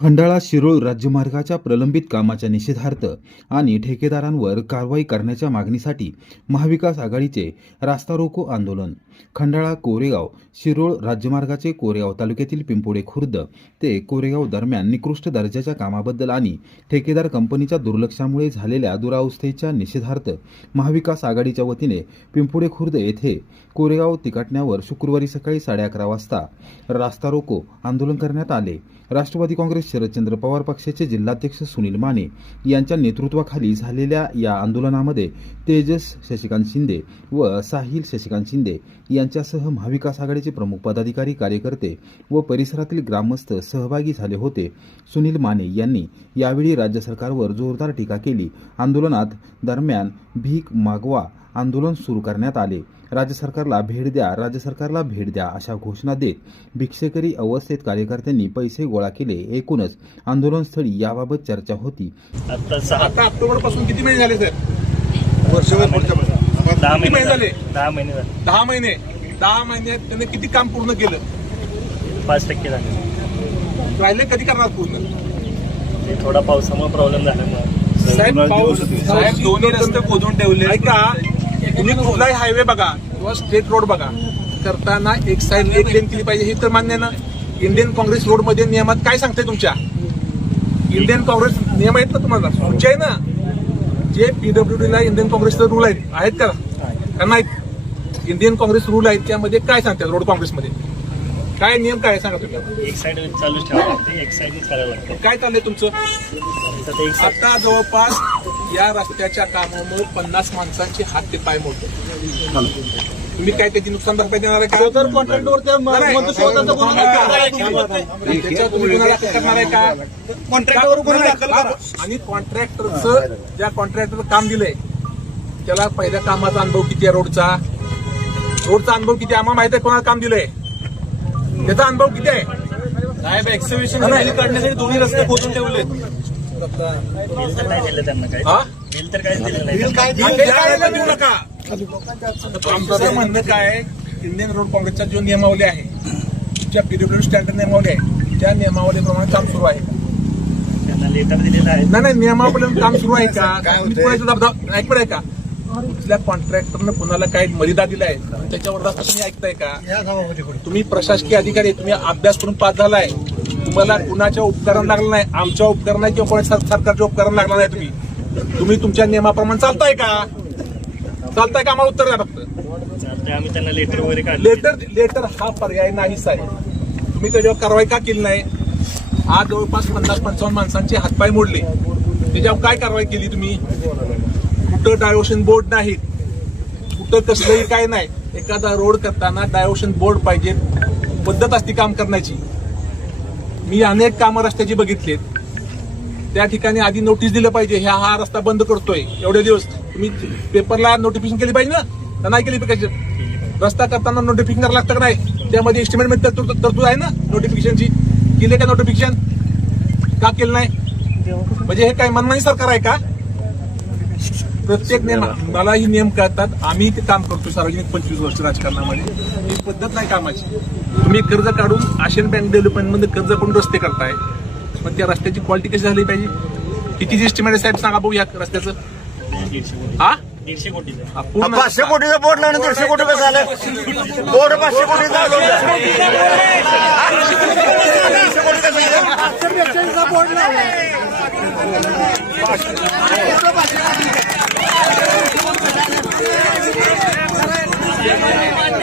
खंडाळा शिरोळ राज्यमार्गाच्या प्रलंबित कामाच्या निषेधार्थ आणि ठेकेदारांवर कारवाई करण्याच्या मागणीसाठी महाविकास आघाडीचे रास्ता रोको आंदोलन. खंडाळा कोरेगाव शिरोळ राज्यमार्गाचे कोरेगाव तालुक्यातील पिंपोडे खुर्द ते कोरेगाव दरम्यान निकृष्ट दर्जाच्या कामाबद्दल आणि ठेकेदार कंपनीच्या दुर्लक्षामुळे झालेल्या दुरावस्थेच्या निषेधार्थ महाविकास आघाडीच्या वतीने पिंपोडे खुर्द येथे कोरेगाव तिकाटण्यावर शुक्रवारी सकाळी साडे अकरा वाजता रास्ता रोको आंदोलन करण्यात आले. राष्ट्रवादी काँग्रेस शरदचंद्र पवार पक्षाचे जिल्हाध्यक्ष सुनील माने यांच्या नेतृत्वाखाली झालेल्या या आंदोलनामध्ये तेजस शशिकांत शिंदे व साहिल शशिकांत शिंदे यांच्यासह महाविकास आघाडीचे प्रमुख पदाधिकारी कार्यकर्ते व परिसरातील ग्रामस्थ सहभागी झाले होते. सुनील माने यांनी यावेळी राज्य सरकारवर जोरदार टीका केली. आंदोलनात दरम्यान भीक मागवा आंदोलन सुरू करण्यात आले. राज्य सरकारला भेट द्या राज्य सरकारला भेट द्या अशा घोषणा देत भिक्षेकरी अवस्थेत कार्यकर्त्यांनी पैसे गोळा केले. एकूणच आंदोलनस्थळी याबाबत चर्चा होती. आता ऑक्टोबरपासून किती महिने झाले सर? वर्षभर पुढच्या दहा महिने महिने झाले. झाले? दहा महिने झाले. दहा महिने. दहा महिन्यात त्याने किती काम पूर्ण केलं? पाच टक्के झाले. राहिले कधी करणार पूर्ण? थोडा पावसामुळे प्रॉब्लेम झाल्यामुळे साहेब पाऊस साहेब दोन्ही रस्ते खोदून ठेवले ऐका तुम्ही कुठलाही हायवे बघा किंवा स्टेट रोड बघा. करताना एक साईड एक लेन केली पाहिजे हे तर मान्य आहे ना. इंडियन काँग्रेस रोडमध्ये नियमात काय सांगते तुमच्या? इंडियन काँग्रेस नियम आहेत ना तुम्हाला? तुमचे आहे ना. जे पीडब्ल्यूडी ला इंडियन काँग्रेसचे रूल आहेत. आहेत का? नाहीत? इंडियन काँग्रेस रूल आहेत त्यामध्ये काय सांगतात रोड काँग्रेसमध्ये काय नियम काय सांगा तुम्ही? एक साईड ठेवावं लागते एक लागतं. काय चाललंय तुमचं? साईड आता जवळपास या रस्त्याच्या कामामुळे पन्नास माणसांचे हात ते पाय मोडले. तुम्ही काय त्याची नुकसान भरपाई देणार आहे का? त्याच्यावर तुम्ही गुन्हा दाखल करणार आहे का? कॉन्ट्रॅक्टवर गुन्हा दाखल करा आणि कॉन्ट्रॅक्टरचं ज्या कॉन्ट्रॅक्टरचं काम दिलंय त्याला पहिल्या कामाचा अनुभव किती आहे रोडचा? रोडचा अनुभव किती आहे? आम्हाला माहीत आहे कोणाला काम दिलंय. त्याचा अनुभव किती आहे? साहेब एक्सिबिशन काढण्यासाठी दोन्ही रस्ते खोदून ठेवले बिल तर नाही दिलं त्यांना काय? हा? बिल तर काहीच दिलं नाही. बिल द्यायला देऊ नका आमचं म्हणणं काय आहे, इंडियन रोड काँग्रेसचा जो नियमावली आहे ज्या पीडब्ल्यू स्टँडर्ड नियमावली आहे त्या नियमावलीप्रमाणे काम सुरू आहे. त्यांना लेटर दिलेलं आहे. नाही नाही नियमावली काम सुरू आहे का? ऐकलं आहे का कुठल्या कॉन्ट्रॅक्टरनं कुणाला काय मर्यादा दिलाय त्याच्यावर रस्ता तुम्ही ऐकताय का? तुम्ही प्रशासकीय अधिकारी तुम्ही अभ्यास करून पास झालाय. तुम्हाला कुणाच्या उपकरण लागलं नाही? आमच्या उपकरण किंवा कोणाच्या सर- सरकारच्या उपकरण लागलं नाही तुम्ही. तुम्ही तुमच्या नियमाप्रमाणे चालताय का? चालताय का? आम्हाला उत्तर द्या फक्त. आम्ही त्यांना लेटर वगैरे लेटर लेटर हा पर्याय नाहीच आहे तुम्ही त्याच्यावर कारवाई का केली नाही? आज जवळपास पन्नास पंचावन्न माणसांचे हातपाय मोडले. त्याच्यावर काय कारवाई केली तुम्ही? कुठं डायव्हर्शन बोर्ड नाहीत कुठं कसलंही काय नाही? एखादा रोड करताना डायव्हर्शन बोर्ड पाहिजे. पद्धत असती काम करण्याची. मी अनेक कामं रस्त्याची बघितलीत. त्या ठिकाणी आधी नोटीस दिलं पाहिजे ह्या हा रस्ता बंद करतोय. एवढे दिवस तुम्ही पेपरला नोटिफिकेशन केली पाहिजे ना? तर नाही केली पाहिजे रस्ता करताना नोटिफिकेशन करायला लागतं का नाही? त्यामध्ये एस्टिमेटमध्ये तरतूद आहे ना नोटिफिकेशनची केले का नोटिफिकेशन का केलं नाही? म्हणजे हे काय मनमानी सरकार आहे का? प्रत्येक नियम मला ही नियम कळतात. आम्ही ते काम करतो सार्वजनिक पंचवीस वर्ष राजकारणामध्ये. ही पद्धत नाही कामाची. तुम्ही कर्ज काढून आशियन बँक डेव्हलपमेंटमध्ये कर्ज करून रस्ते करताय? पण त्या रस्त्याची क्वालिटी कशी झाली पाहिजे? कितीची एस्टिमेट आहे साहेब सांगा भाऊ या रस्त्याचं. कोटी हा दीडशे हा, पूर्ण पाचशे कोटीचं बोर्ड लावून दीडशे कोटी कसं आलं बोर्ड पाचशे कोटी तुम्हाला कोणी काय परीक्षेला पद्धतीने नाही की तुम्हाला पास केलं असं नाही आमचं म्हणणं काय आहे,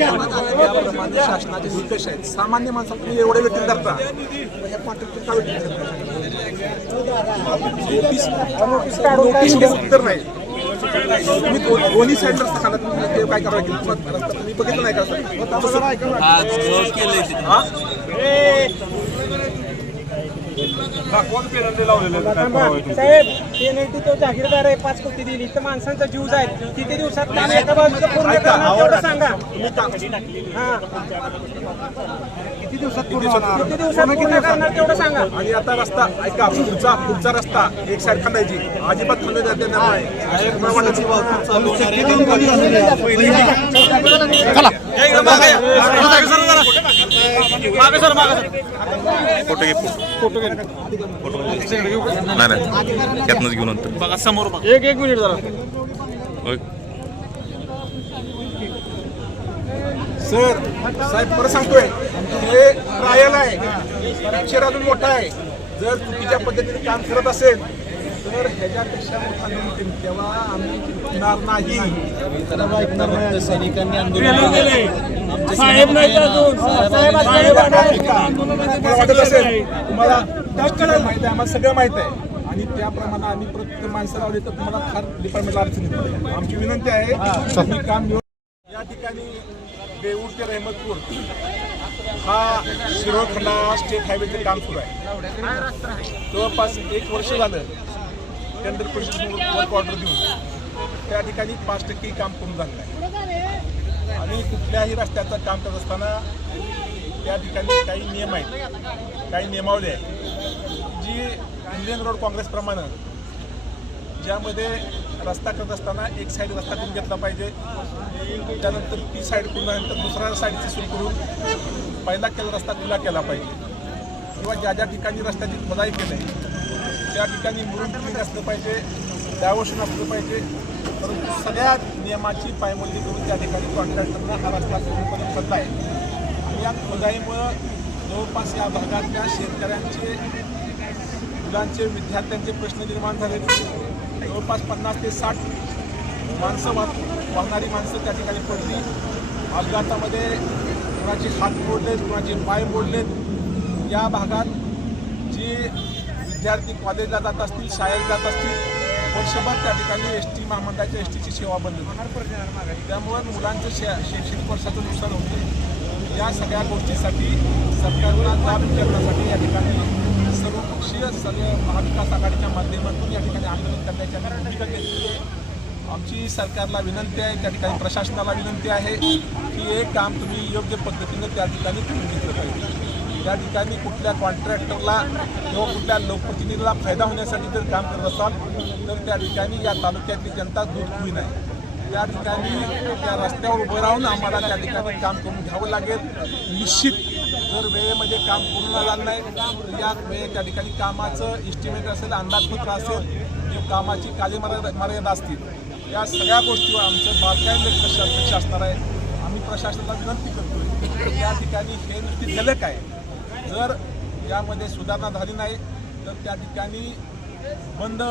याप्रमाणे शासनाचे निकष आहेत सामान्य माणसात तुम्ही एवढे वेतन करता ह्या कॉन्ट्रॅक्टर का वेतन करता? नोटीस नोटीस उत्तर नाही दोन्ही साईड रस्ता खाला तुम्ही ते काय करावं रस्ता तुम्ही बघितलं नाही का हा? दाखवा पेनल्टी लावलेलं? साहेब पेनल्टी तो जागीरदार आहे पाच कोटी दिली. तर माणसांचा जीव जाईल किती दिवसात काम एका बाजूचं पूर्ण करणार तेवढं सांगा. हा. किती दिवसात पूर्ण करणार तेवढं सांगा. आणि आता रस्ता ऐका पुढचा पुढचा रस्ता एक साईड खंडायची अजिबात खंड जाते नाही. फोटो घे फोटो. नाही नाही. त्यातनंच घेऊन नंतर. बघा समोर बघा. एक एक मिनिट जरा. सर साहेब परत सांगतोय. हे ट्रायल आहे. अक्षर अजून मोठा आहे. जर चुकीच्या पद्धतीने काम करत असेल तर ह्याच्यापेक्षा मोठा करेन. तेव्हा आम्ही जिंकणार नाही. साहेब नाही अजून. साहेब आज साहेब तुम्हाला वाटत असेल तुम्हाला कळलं माहिती आहे आम्हाला सगळं माहीत आहे. आणि त्याप्रमाणे आम्ही प्रत्येक माणसं लावली तर तुम्हाला फार डिपार्टमेंटला अडचण येते. आमची विनंती आहे तुम्ही काम या. ठिकाणी देऊर ते रहमतपूर हा शिरोळ खंडाळा स्टेट हायवेचं काम सुरू आहे. जवळपास एक वर्ष झालं टेंडर प्रोसेस ऑर्डर देऊन त्या ठिकाणी पाच टक्के काम करून झालेलं आहे. आणि कुठल्याही रस्त्याचं काम करत असताना त्या ठिकाणी काही नियम आहेत. काही नियमावली आहेत. जी इंडियन रोड काँग्रेसप्रमाणे ज्यामध्ये रस्ता करत असताना एक साईड रस्ता करून घेतला पाहिजे. त्यानंतर ती साईड करून दुसऱ्या साईडची सुरू करून पहिला केला रस्ता खुला केला पाहिजे. किंवा ज्या ज्या ठिकाणी रस्त्याची खोदाई केली आहे त्या ठिकाणी मुरुम क्लिनिंग असलं पाहिजे डायव्हर्शन असलं पाहिजे. परंतु सगळ्या नियमाची पायमल्ली करून त्या ठिकाणी कॉन्ट्रॅक्टरना हा रस्ता पूर्णपणे करत आहे. आणि या खोदाईमुळं जवळपास या भागातल्या शेतकऱ्यांचे मुलांचे विद्यार्थ्यांचे प्रश्न निर्माण झाले जवळपास पन्नास ते साठ माणसं वा वाहणारी माणसं त्या ठिकाणी पडली. अपघातामध्ये कुणाचे हात मोडलेत कुणाचे पाय मोडलेत. या भागात जी विद्यार्थी कॉलेजला जात असतील शाळेत जात असतील वर्षभर त्या ठिकाणी एस टी महामंडळाच्या एस टीची सेवा बंद होती. त्यामुळे मुलांचं शे शैक्षणिक वर्षाचं नुकसान होते या सगळ्या गोष्टीसाठी सरकारला लाभ करण्यासाठी या ठिकाणी सर्वपक्षीय सगळे महाविकास आघाडीच्या माध्यमातून या ठिकाणी आंदोलन करण्याच्या भूमिका घेतली आहे. आमची सरकारला विनंती आहे त्या ठिकाणी प्रशासनाला विनंती आहे की हे काम तुम्ही योग्य पद्धतीनं त्या ठिकाणी तुम्ही घेतलं पाहिजे. त्या ठिकाणी कुठल्या कॉन्ट्रॅक्टरला किंवा कुठल्या लोकप्रतिनिधीला फायदा होण्यासाठी जर काम करत असाल तर त्या ठिकाणी या तालुक्यातली जनता दूध खुई नाही त्या ठिकाणी त्या रस्त्यावर उभं राहून आम्हाला त्या ठिकाणी काम करून घ्यावं लागेल. निश्चित जर वेळेमध्ये काम पूर्ण झालं नाही तर या वेळे त्या ठिकाणी कामाचं इस्टिमेट असेल अंदाजपत्र असेल किंवा कामाची काली मर्यादा मर्यादा असतील. या सगळ्या गोष्टीवर आमचं बारकाईने लक्ष लक्ष असणार आहे आम्ही प्रशासनाला विनंती करतोय. त्या ठिकाणी हे नुसती झलक आहे. जर यामध्ये सुधारणा झाली नाही तर त्या ठिकाणी बंद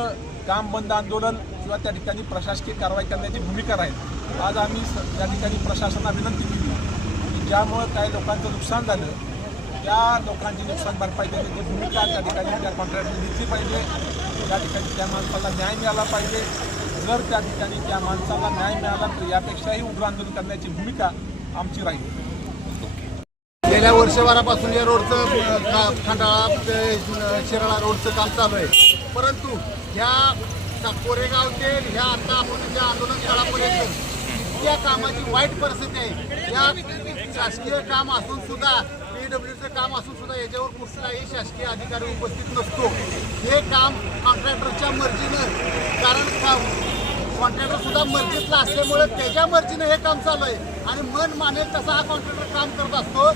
काम बंद आंदोलन किंवा त्या ठिकाणी प्रशासकीय कारवाई करण्याची भूमिका राहील. आज आम्ही स- त्या ठिकाणी प्रशासनाला विनंती केली की ज्यामुळं काही लोकांचं नुकसान झालं त्या लोकांची नुकसान भरपाई देण्याची भूमिका त्या ठिकाणी त्या कॉन्ट्रॅक्टने घेतली पाहिजे. त्या ठिकाणी त्या माणसाला न्याय मिळाला पाहिजे. जर त्या ठिकाणी त्या माणसाला न्याय मिळाला तर यापेक्षाही उग्र आंदोलन करण्याची भूमिका आमची राहील. गेल्या वर्षभरापासून या रोडचं खंडाळा शिराळा रोडचं काम चालू आहे. परंतु ह्या कोरेगाव ते ह्या आता आपण ज्या आंदोलन स्थळापर्यंत इतक्या कामाची वाईट परिस्थिती आहे. या शासकीय काम असून सुद्धा पीडब्ल्यूचं काम असून सुद्धा याच्यावर कुठलाही शासकीय अधिकारी उपस्थित नसतो. हे काम कॉन्ट्रॅक्टरच्या मर्जीनं कारण कॉन्ट्रॅक्टरसुद्धा कॉन्ट्रॅक्टर सुद्धा मर्जीतला असल्यामुळे त्याच्या मर्जीनं हे काम चालू आहे. आणि मन मानेल तसा हा कॉन्ट्रॅक्टर काम करत असतो.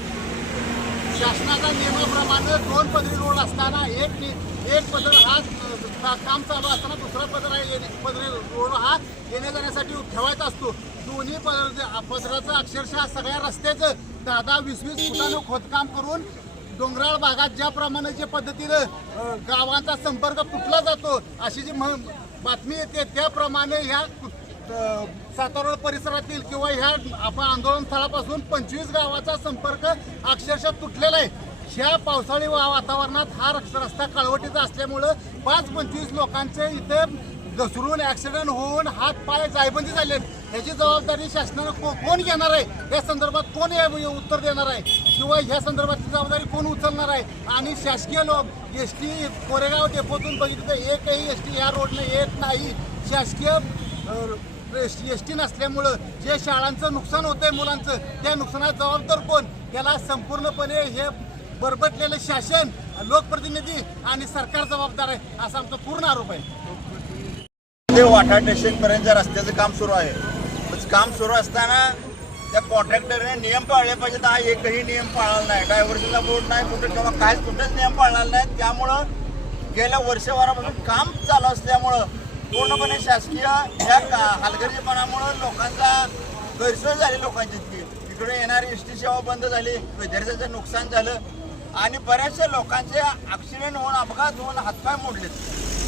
शासनाच्या नियमाप्रमाणे दोन पदरी रोड असताना एक एक पदर हा काम चालू असताना दुसरा पदर हा येणे- पदरी रोड हा येण्या जाण्यासाठी ठेवायचा असतो. दोन्ही पदर पदराचं अक्षरशः सगळ्या रस्त्याचं दहा दहा वीस वीस फुटानं खोदकाम करून डोंगराळ भागात ज्याप्रमाणे जे पद्धतीनं गावांचा संपर्क तुटला जातो अशी जी बातमी येते त्याप्रमाणे ह्या सातारोड परिसरातील किंवा ह्या आपण आंदोलन स्थळापासून पंचवीस गावाचा संपर्क अक्षरशः तुटलेला आहे. ह्या पावसाळी वा- वातावरणात हा रस्ता काळवटीचा असल्यामुळं पाच पंचवीस लोकांचे इथे घसरून ऍक्सिडेंट होऊन हात पाय जायबंदी झाले ह्याची जबाबदारी शासनानं को- कोण घेणार आहे? या संदर्भात कोण उत्तर देणार आहे? किंवा ह्या संदर्भातली जबाबदारी कोण उचलणार आहे? आणि शासकीय लोक एस टी कोरेगाव डेपोतून बघितलं तर एकही एस टी या रोडने येत नाही. शासकीय एस टी नसल्यामुळं जे शाळांचं नुकसान होतंय मुलांचं त्या नुकसानात जबाबदार कोण? त्याला संपूर्णपणे हे बरबटलेलं शासन लोकप्रतिनिधी आणि सरकार जबाबदार आहे असा आमचा पूर्ण आरोप आहे. ते वाटा स्टेशनपर्यंत रस्त्याचं काम सुरू आहे काम सुरू असताना त्या कॉन्ट्रॅक्टरने नियम पाळले पाहिजेत. हा एकही नियम पाळला नाही. डायव्हर्सनचा बोर्ड नाही कुठे किंवा काहीच कुठेच नियम पाळला नाही त्यामुळं गेल्या वर्षभरापासून काम चालू असल्यामुळं पूर्णपणे शासकीय ह्या का हलगर्जीपणामुळं लोकांचा गैरसोय झाली लोकांची इतकी. इकडे येणारी एस टी सेवा बंद झाली विद्यार्थ्यांचं नुकसान झालं आणि बऱ्याचशा लोकांचे ॲक्सिडेंट होऊन अपघात होऊन हातपाय मोडलेत.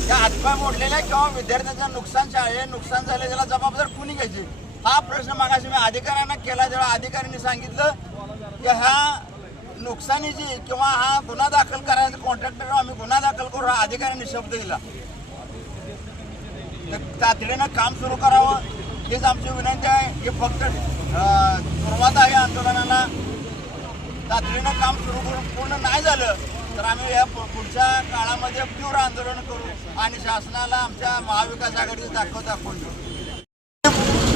त्या हातपाय मोडलेल्या किंवा विद्यार्थ्यांचं नुकसान शाळे नुकसान झालं त्याला जबाबदार कुणी घ्यायची? हा प्रश्न मागाशी मी अधिकाऱ्यांना केला तेव्हा अधिकाऱ्यांनी सांगितलं की ह्या नुकसानीची किंवा हा गुन्हा दाखल करायचा कॉन्ट्रॅक्टर आम्ही गुन्हा दाखल करू हा अधिकाऱ्यांनी शब्द दिला. तर तातडीनं काम सुरू करावं हीच आमची विनंती आहे. की फक्त सुरुवात आहे आंदोलनाला. तातडीनं काम सुरू करून पूर्ण नाही झालं तर आम्ही या पुढच्या काळामध्ये तीव्र आंदोलन करू आणि शासनाला आमच्या महाविकास आघाडीचं दाखव दाखवून देऊ.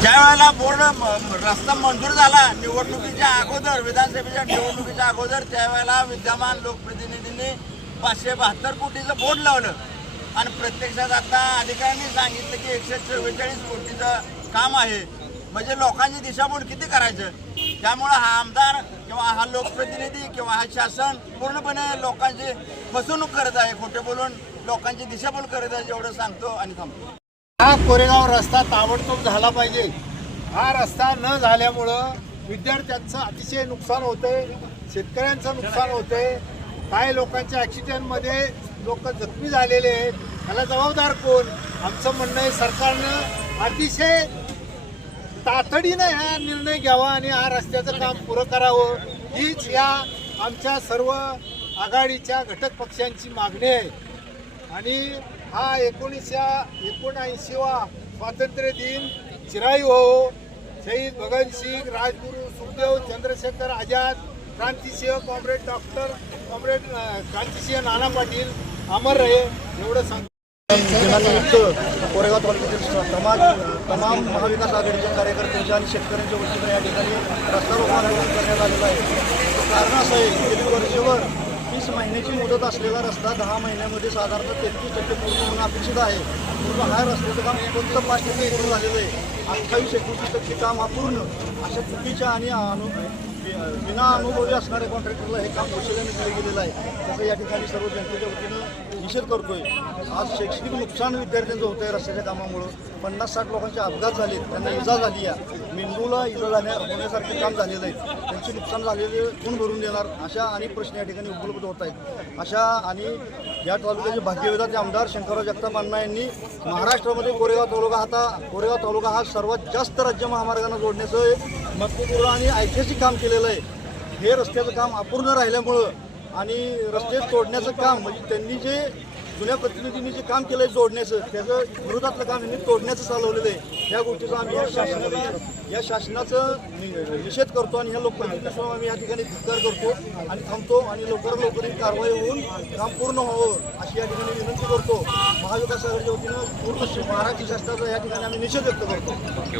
ज्या वेळेला बोर्ड रस्ता मंजूर झाला निवडणुकीच्या अगोदर विधानसभेच्या निवडणुकीच्या अगोदर त्यावेळेला विद्यमान लोकप्रतिनिधींनी पाचशे बहात्तर कोटीचं बोर्ड लावलं. आणि प्रत्यक्षात आता अधिकाऱ्यांनी सांगितलं की एकशे चव्वेचाळीस कोटीचं काम आहे. म्हणजे लोकांची दिशाभूल किती करायचं? त्यामुळं हा आमदार किंवा हा लोकप्रतिनिधी किंवा हा शासन पूर्णपणे लोकांची फसवणूक करत आहे. खोटे बोलून लोकांची दिशाभूल करत आहे एवढं सांगतो आणि थांबतो. हा कोरेगाव रस्ता ताबडतोब झाला पाहिजे. हा रस्ता न झाल्यामुळं विद्यार्थ्यांचं अतिशय नुकसान होतंय शेतकऱ्यांचं नुकसान होतंय. काही लोकांच्या ॲक्सिडेंटमध्ये लोक जखमी झालेले आहेत. त्याला जबाबदार कोण? आमचं म्हणणं आहे सरकारनं अतिशय तातडीनं हा निर्णय घ्यावा आणि हा रस्त्याचं काम पुरं करावं. हीच या आमच्या सर्व आघाडीच्या घटक पक्षांची मागणी आहे. आणि हा एकोणीसशे एकोणऐंशीवा स्वातंत्र्य दिन चिराई हो. शहीद Bhagat Singh Rajguru Sukhdev Chandrashekhar Azad Krantisinh comrade doctor comrade Krantisinh Nana Patil अमर रहे एवढं सांग. दिनानिमित्त कोरेगाव तालुक्यातील तमाम तमाम महाविकास आघाडीच्या कार्यकर्त्यांच्या आणि शेतकऱ्यांच्या वतीनं या ठिकाणी रस्ता रोको आंदोलन करण्यात आलेलं आहे. कारण असं आहे की गेली वर्षभर वीस महिन्याची मुदत असलेला रस्ता दहा महिन्यामध्ये साधारणतः तेहतीस टक्के पूर्ण होणं अपेक्षित आहे. पूर्ण हा रस्त्याचं काम फक्त पाच टक्के पूर्ण झालेलं आहे. अठ्ठावीस एकोणतीस टक्के काम अपूर्ण अशा चुकीच्या आणि अनु विना अनुभवी असणाऱ्या कॉन्ट्रॅक्टरला हे काम कौशल्याने केलं गेलेलं आहे. त्याचा या ठिकाणी सर्व जनतेच्या वतीनं निषेध करतोय. आज शैक्षणिक नुकसान विद्यार्थ्यांचं होतं आहे रस्त्याच्या कामामुळं. पन्नास साठ लोकांचे अपघात झाले त्यांना इजा झाली आहे. मेंदूला इजा जाण्या होण्यासारखे काम झालेलं आहे. त्यांचे नुकसान झालेले कोण भरून देणार? अशा अनेक प्रश्न या ठिकाणी उपलब्ध होत आहेत. अशा आणि या तालुक्याचे भाग्यविधाचे आमदार शंकरराव जगताप अण्णा यांनी महाराष्ट्रामध्ये कोरेगाव तालुका आता कोरेगाव तालुका हा सर्वात जास्त राज्य महामार्गांना जोडण्याचं महत्त्वपूर्ण आणि ऐतिहासिक काम केलेलं आहे. हे रस्त्याचं काम अपूर्ण राहिल्यामुळं आणि रस्ते तोडण्याचं काम म्हणजे त्यांनी जे जुन्या प्रतिनिधींनी जे काम केलं आहे जोडण्याचं त्याचं विरोधातलं काम यांनी तोडण्याचं चालवलेलं आहे. या गोष्टीचा आम्ही या शासनाला या शासनाचं निषेध करतो आणि ह्या लोकांना आम्ही या ठिकाणी धिक्कार करतो आणि थांबतो आणि लवकरात लवकर ही कारवाई होऊन काम पूर्ण व्हावं अशी या ठिकाणी विनंती करतो. महाविकास आघाडीच्या वतीनं पूर्ण महाराष्ट्र शासनाचा या ठिकाणी आम्ही निषेध व्यक्त करतो.